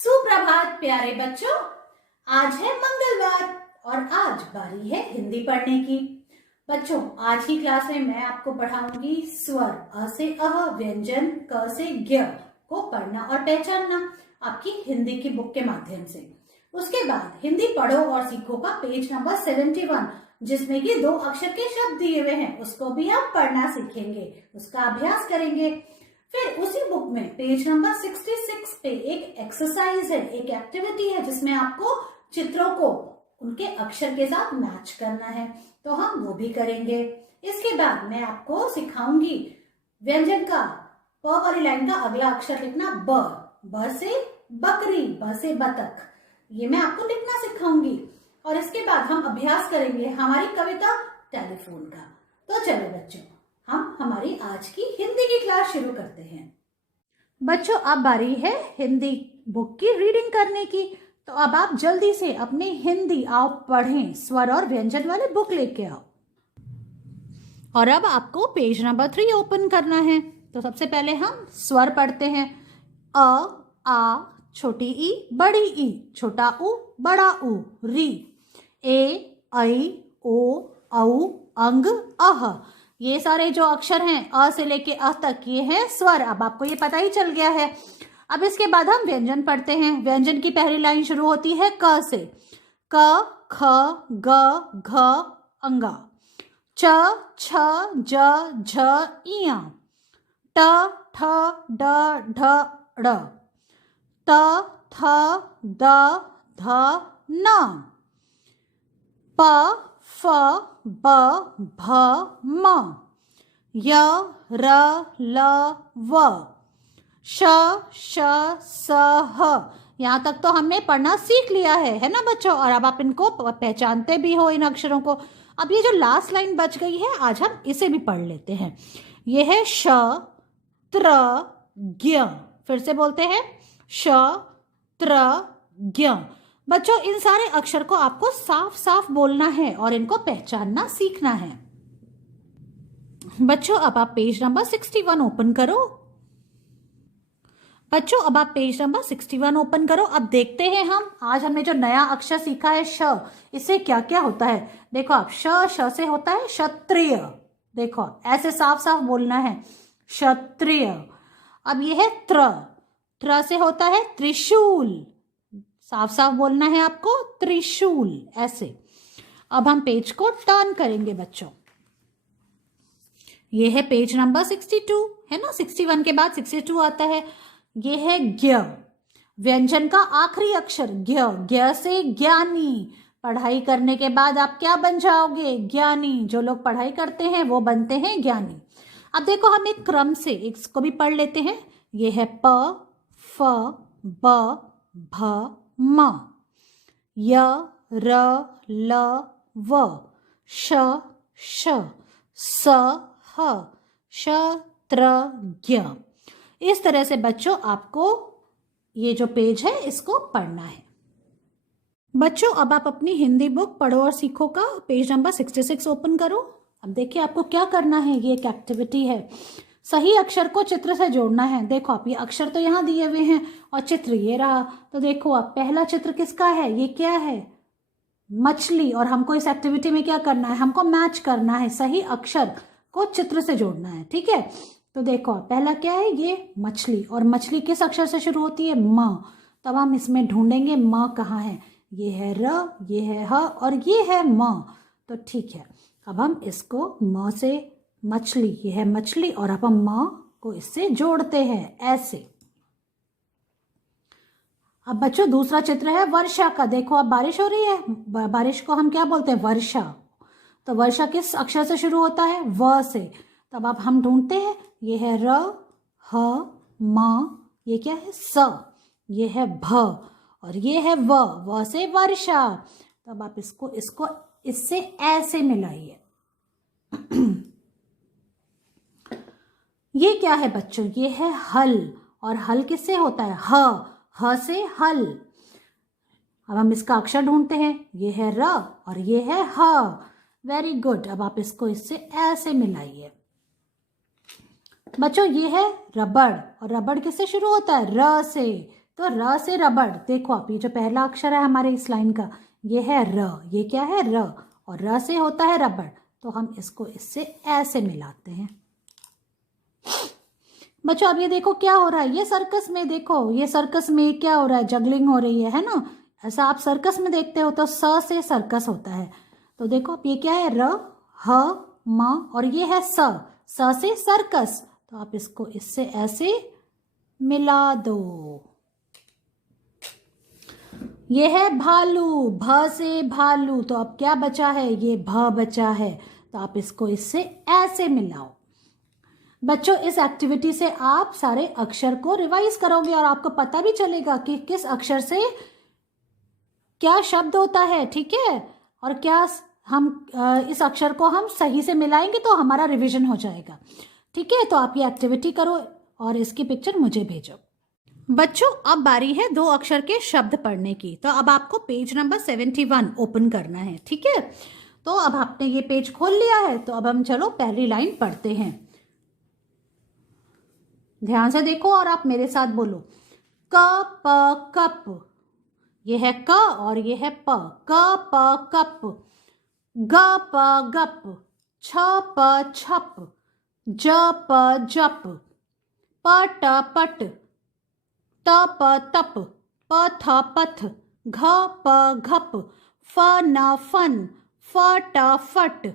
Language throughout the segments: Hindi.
सुप्रभात प्यारे बच्चों। आज है मंगलवार और आज बारी है हिंदी पढ़ने की। बच्चों, आज की क्लास में मैं आपको पढ़ाऊंगी स्वर अ से अह, व्यंजन क से ज्ञ को पढ़ना और पहचानना आपकी हिंदी की बुक के माध्यम से। उसके बाद हिंदी पढ़ो और सीखो का पेज नंबर 71, जिसमें कि 2 अक्षर के शब्द दिए हुए हैं, उसको भी हम पढ़ना सीखेंगे, उसका अभ्यास करेंगे। फिर उसी बुक में पेज नंबर 66 पे एक एक्सरसाइज है, एक एक्टिविटी है, जिसमें आपको चित्रों को उनके अक्षर के साथ मैच करना है, तो हम वो भी करेंगे। इसके बाद मैं आपको सिखाऊंगी व्यंजन का प वाली लाइन का अगला अक्षर लिखना ब से बकरी, ब से बतख, ये मैं आपको लिखना सिखाऊंगी। और इसके बाद हम अभ्यास करेंगे हमारी कविता टेलीफोन का। तो चलो बच्चों, हम हमारी आज की हिंदी की क्लास शुरू करते हैं। बच्चों, अब बारी है हिंदी बुक की रीडिंग करने की, तो अब आप जल्दी से अपनी हिंदी आओ पढ़ें, स्वर और व्यंजन वाले बुक लेके आओ। और अब आपको पेज नंबर 3 ओपन करना है। तो सबसे पहले हम स्वर पढ़ते हैं। अ, आ, छोटी ई, बड़ी ई, छोटा उ, बड़ा उ, री, ए, ऐ, ओ, औ, अंग, अह। ये सारे जो अक्षर हैं अ से लेके अ तक, ये है स्वर। अब आपको ये पता ही चल गया है। अब इसके बाद हम व्यंजन पढ़ते हैं। व्यंजन की पहली लाइन शुरू होती है क से। क, ख, ग, घ, अंगा। च, छ, ज, झ, इया। ट, ठ, ड, ढ, ड़। त, थ, द, ध, न। प, फ, ब, भ, म। य, र, ल, व। श, श, स, ह। यहाँ तक तो हमने पढ़ना सीख लिया है ना बच्चों? और अब आप इनको पहचानते भी हो, इन अक्षरों को। अब ये जो लास्ट लाइन बच गई है, आज हम इसे भी पढ़ लेते हैं। ये है श, त्र, ज्ञ। फिर से बोलते हैं श, त्र, ज्ञ। बच्चों, इन सारे अक्षर को आपको साफ साफ बोलना है और इनको पहचानना सीखना है। बच्चों, अब आप पेज नंबर 61 ओपन करो। बच्चों, अब आप पेज नंबर 61 ओपन करो। अब देखते हैं हम आज हमने जो नया अक्षर सीखा है श, इससे क्या क्या होता है। देखो आप, श से होता है क्षत्रिय। देखो ऐसे साफ साफ बोलना है, क्षत्रिय। अब ये है त्र से होता है त्रिशूल। साफ साफ बोलना है आपको, त्रिशूल, ऐसे। अब हम पेज को टर्न करेंगे बच्चों। ये है पेज नंबर 62, है ना? 61 के बाद 62 आता है। ये है ज्ञ। व्यंजन का आखिरी अक्षर ज्ञ से ज्ञानी। पढ़ाई करने के बाद आप क्या बन जाओगे? ज्ञानी। जो लोग पढ़ाई करते हैं वो बनते हैं ज्ञानी। अब देखो, हम एक क्रम से इसको भी पढ़ लेते हैं। ये है प, फ, ब, भ, म। य, र, ल, व। श, श, स, ह, क्षत्रज्ञ। इस तरह से बच्चों आपको ये जो पेज है इसको पढ़ना है। बच्चों, अब आप अपनी हिंदी बुक पढ़ो और सीखो का पेज नंबर 66 ओपन करो। अब देखिए आपको क्या करना है। ये एक एक्टिविटी है, सही अक्षर को चित्र से जोड़ना है। देखो आप, ये अक्षर तो यहाँ दिए हुए हैं और चित्र ये रहा। तो देखो आप, पहला चित्र किसका है? ये क्या है? मछली। और हमको इस एक्टिविटी में क्या करना है? हमको मैच करना है, सही अक्षर को चित्र से जोड़ना है। ठीक है, तो देखो पहला क्या है? ये मछली। और मछली किस अक्षर से शुरू होती है? म। तब हम इसमें ढूंढेंगे म कहाँ है। ये है र, ये है ह और ये है म। तो ठीक है, अब हम इसको म से मछली, ये है मछली, और अब हम म को इससे जोड़ते हैं ऐसे। अब बच्चों, दूसरा चित्र है वर्षा का। देखो अब बारिश हो रही है, बारिश को हम क्या बोलते हैं? वर्षा। तो वर्षा किस अक्षर से शुरू होता है? व से। तब अब हम ढूंढते हैं, ये है र, ह, म, ये क्या है? स, ये है भ और ये है व से वर्षा। तब आप इसको इससे ऐसे मिलाइए। ये क्या है बच्चों? ये है हल। और हल किससे होता है? ह से हल। अब हम इसका अक्षर ढूंढते हैं। ये है र और ये है ह। Very good. अब आप इसको इससे ऐसे मिलाइए। बच्चों, ये है रबड़। और रबड़ किससे शुरू होता है? र से। तो र से रबड़, देखो आप, ये जो पहला अक्षर है हमारे इस लाइन का, ये है र, ये क्या है र, और र से होता है रबड़, तो हम इसको इससे ऐसे मिलाते हैं। बच्चों अब ये देखो क्या हो रहा है, ये सर्कस में देखो, ये सर्कस में क्या हो रहा है, जगलिंग हो रही है ना। ऐसा आप सर्कस में देखते हो तो स से सर्कस होता है। तो देखो अब ये क्या है, र, ह, म, और ये है स से सर्कस, तो आप इसको इससे ऐसे मिला दो। ये है भालू, भ से भालू, तो अब क्या बचा है, ये भ बचा है, तो आप इसको इससे ऐसे मिलाओ। बच्चों इस एक्टिविटी से आप सारे अक्षर को रिवाइज करोगे और आपको पता भी चलेगा कि किस अक्षर से क्या शब्द होता है, ठीक है, और क्या हम इस अक्षर को हम सही से मिलाएंगे तो हमारा रिवीजन हो जाएगा। ठीक है, तो आप ये एक्टिविटी करो और इसकी पिक्चर मुझे भेजो। बच्चों अब बारी है दो अक्षर के शब्द पढ़ने की, तो अब आपको पेज नंबर 71 ओपन करना है। ठीक है, तो अब आपने ये पेज खोल लिया है, तो अब हम चलो पहली लाइन पढ़ते हैं। ध्यान से देखो और आप मेरे साथ बोलो, क प कप, ये है क और ये है प, क प कप, ग प गप, छ प छप, ज प जप, प ट पट, त प तप, प थ पथ, घ प घप, फ न फन, फ ट फट,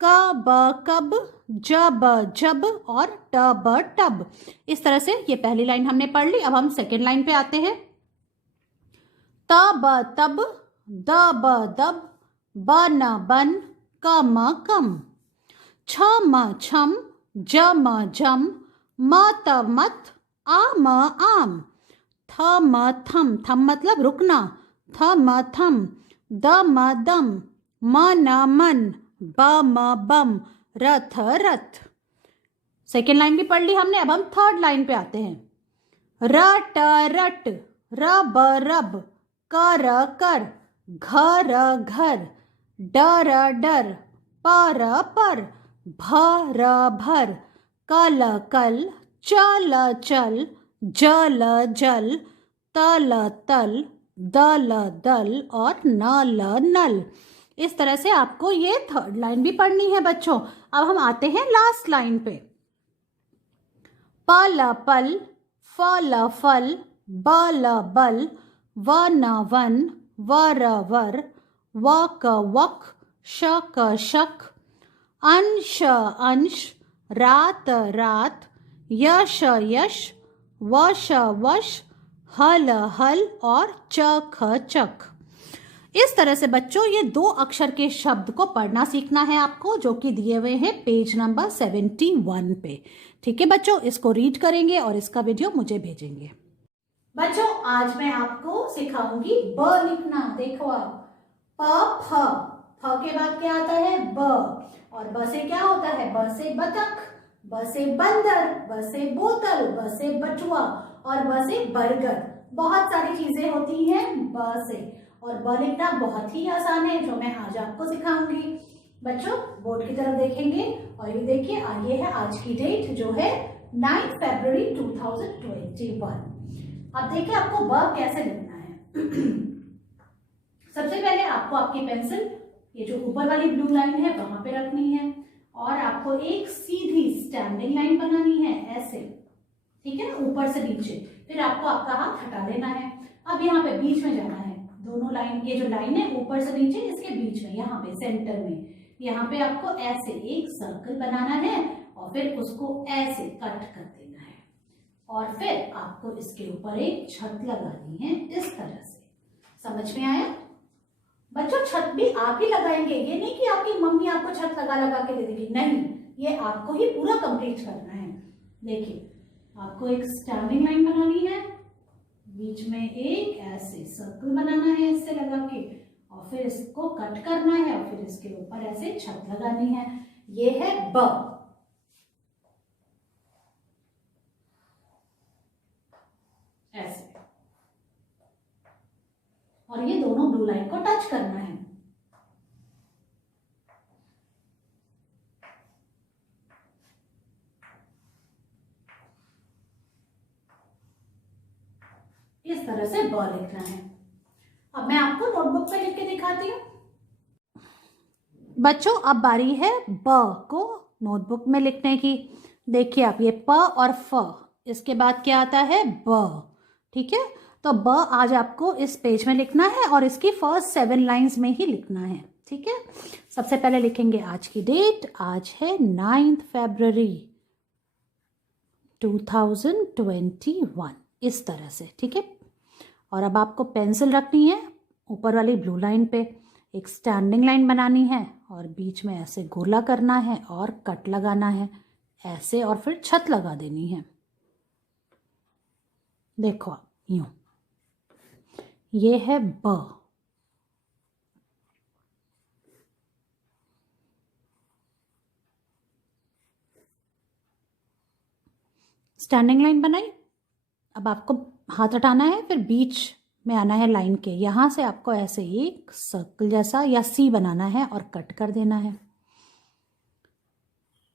क ब कब, ज ब जब और ट ब टब। इस तरह से ये पहली लाइन हमने पढ़ ली। अब हम सेकेंड लाइन पे आते हैं। त ब तब, द ब दब, ब न बन, क म कम, छ म छम, ज म जम, म त मत, आ म आम, थ म थम, थम मतलब रुकना, थ म थम, द म दम, म न मन, ब म बम, रथ रथ। सेकेंड लाइन भी पढ़ ली हमने। अब हम थर्ड लाइन पे आते हैं। र ट रट, र ब रब, क र कर, घ र घर, ड र डर, प र पर, भ र भर, क ल कल, च ल चल, ज ल जल, त ल तल, द ल दल और न ल नल। इस तरह से आपको ये थर्ड लाइन भी पढ़नी है बच्चों। अब हम आते हैं लास्ट लाइन पे। प ल पल, फ ल फल, ब ल बल, व न वन, व र वर, व क वक, श क शक, अंश अंश, रात रात, यश यश, वश वश, हल हल और च ख चक। इस तरह से बच्चों ये दो अक्षर के शब्द को पढ़ना सीखना है आपको, जो कि दिए हुए हैं पेज नंबर 71 पे। ठीक है बच्चों, इसको रीड करेंगे और इसका वीडियो मुझे भेजेंगे। बच्चों आज मैं आपको सिखाऊंगी ब लिखना। देखो आप, प फ के बाद क्या आता है, ब, और ब से क्या होता है, ब से बतख, ब से बंदर, ब से बोतल, ब से बटुआ और ब से बरगद। बहुत सारी चीजें होती हैं ब से, और ब लिखना बहुत ही आसान है, जो मैं आज आपको सिखाऊंगी। बच्चों बोर्ड की तरफ देखेंगे और ये देखिए, ये है आज की डेट जो है 9 फरवरी 2021। अब देखिए आपको ब कैसे लिखना है। सबसे पहले आपको आपकी पेंसिल ये जो ऊपर वाली ब्लू लाइन है वहां पे रखनी है और आपको एक सीधी स्टैंडिंग लाइन बनानी है ऐसे, ठीक है ना, ऊपर से नीचे। फिर आपको आपका हाथ हटा लेना है। अब यहाँ पे बीच में जाना है, दोनों लाइन, ये जो लाइन है ऊपर से नीचे, इसके बीच में, यहाँ पे सेंटर में, यहाँ पे आपको ऐसे एक सर्कल बनाना है और फिर उसको ऐसे कट कर देना है और फिर आपको इसके ऊपर एक छत लगानी है इस तरह से। समझ में आया बच्चों? छत भी आप ही लगाएंगे, ये नहीं कि आपकी मम्मी आपको छत लगा लगा के दे देगी, नहीं, ये आपको ही पूरा कंप्लीट करना है। देखिए आपको एक स्टैंडिंग लाइन बनानी है, बीच में एक ऐसे सर्कल बनाना है इससे लगा के, और फिर इसको कट करना है और फिर इसके ऊपर ऐसे छत लगानी है। ये है ब। ऐसे, और ये दोनों ब्लू लाइन को टच करना है। इस तरह तरह से ब लिखना है। अब मैं आपको नोटबुक पे लिख के दिखाती हूँ। बच्चों अब बारी है ब को नोटबुक में लिखने की। देखिए आप, ये प और फ, इसके बाद क्या आता है ब। ठीक है, तो ब आज आपको इस पेज में लिखना है और इसकी फर्स्ट 7 लाइंस में ही लिखना है। ठीक है, सबसे पहले लिखेंगे आज की डेट। आज है 9 फरवरी 2021, इस तरह से। ठीक है, और अब आपको पेंसिल रखनी है ऊपर वाली ब्लू लाइन पे, एक स्टैंडिंग लाइन बनानी है और बीच में ऐसे गोला करना है और कट लगाना है ऐसे, और फिर छत लगा देनी है। देखो आप, यूं, ये है ब। स्टैंडिंग लाइन बनाई। अब आपको हाथ हटाना है, फिर बीच में आना है लाइन के, यहां से आपको ऐसे एक सर्कल जैसा या सी बनाना है और कट कर देना है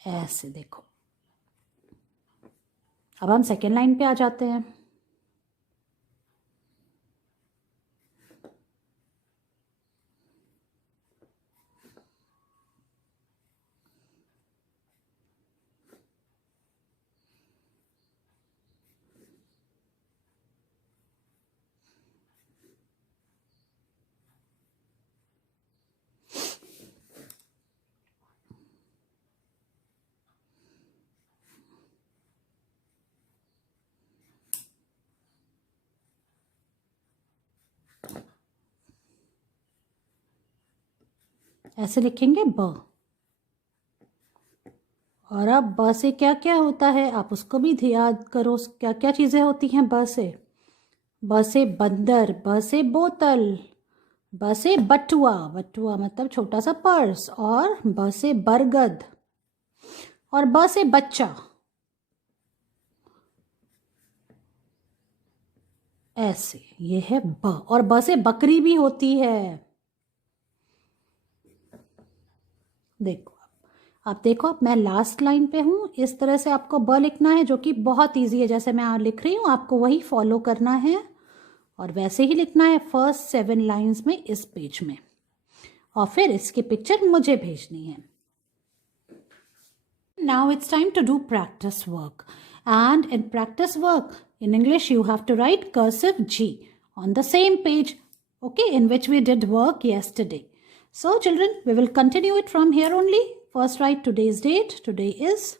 ऐसे। देखो, अब हम सेकेंड लाइन पे आ जाते हैं। ऐसे लिखेंगे ब। और अब ब से क्या क्या होता है आप उसको भी याद करो, क्या क्या चीज़ें होती हैं ब से। ब से बंदर, ब से बोतल, ब से बटुआ, बटुआ मतलब छोटा सा पर्स, और ब से बरगद, और ब से बच्चा ऐसे। ये है ब। और ब से बकरी भी होती है। देखो आप देखो, अब मैं लास्ट लाइन पे हूँ। इस तरह से आपको ब लिखना है, जो कि बहुत इजी है। जैसे मैं लिख रही हूँ आपको वही फॉलो करना है और वैसे ही लिखना है फर्स्ट 7 लाइंस में इस पेज में, और फिर इसकी पिक्चर मुझे भेजनी है। Now it's time to do practice work. And in practice work, in English, you have to write cursive G on the same page, okay, in which we did work yesterday. So children, we will continue it from here only. First write today's date. Today is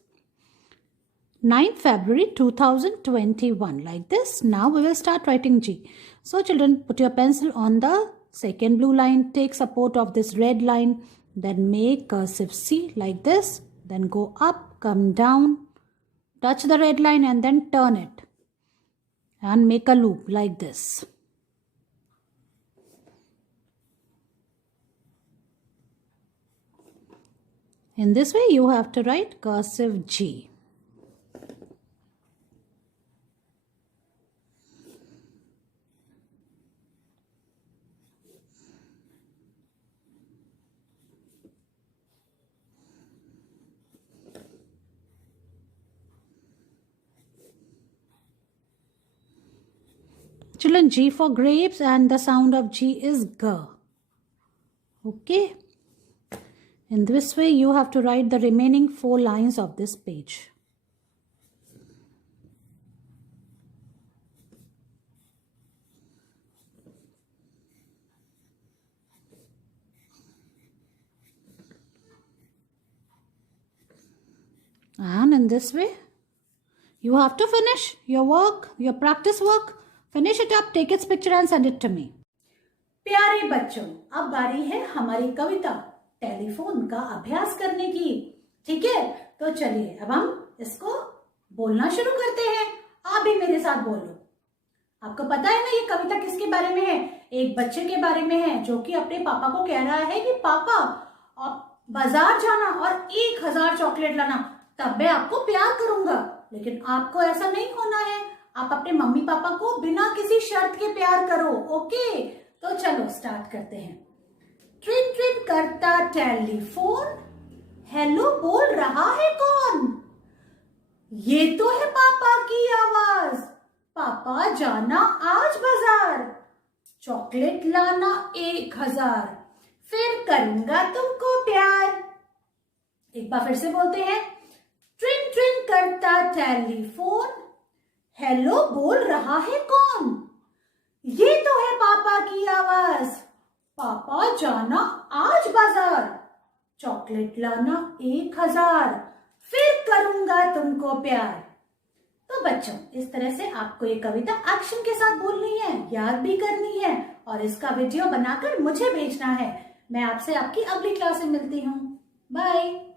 9th February 2021, like this. Now we will start writing G. So children, put your pencil on the second blue line, take support of this red line, then make cursive C like this, then go up, come down, touch the red line and then turn it and make a loop like this. In this way you have to write cursive G. Children, G for grapes and the sound of G is G. Okay. In this way you have to write the remaining 4 lines of this page. And in this way you have to finish your work, your practice work. Finish it up, take its picture and send it to me. प्यारे बच्चों, अब बारी है हमारी कविता टेलीफोन का अभ्यास करने की। ठीक है, तो चलिए अब हम इसको बोलना शुरू करते हैं। आप भी मेरे साथ बोलो। आपको पता है ना ये कविता किसके बारे में है? एक बच्चे के बारे में है जो कि अपने पापा को कह रहा है कि पापा आप बाजार जाना और 1000 चॉकलेट लाना, तब मैं आपको प्यार करूंगा। लेकिन आपको ऐसा नहीं होना है, आप अपने मम्मी पापा को बिना किसी शर्त के प्यार करो। ओके, तो चलो स्टार्ट करते हैं। ट्रिन ट्रिन करता टेलीफोन, हेलो बोल रहा है कौन? ये तो है पापा की आवाज। पापा जाना आज बाजार, चॉकलेट लाना 1000, फिर करूंगा तुमको प्यार। एक बार फिर से बोलते हैं। ट्रिंग ट्रिंग करता टेलीफोन, हेलो बोल रहा है कौन? ये तो है पापा की आवाज, पापा जाना आज बाजार, चॉकलेट लाना 1000, फिर करूंगा तुमको प्यार। तो बच्चों, इस तरह से आपको ये कविता एक्शन के साथ बोलनी है, याद भी करनी है और इसका वीडियो बनाकर मुझे भेजना है। मैं आपसे आपकी अगली क्लास में मिलती हूँ। बाय।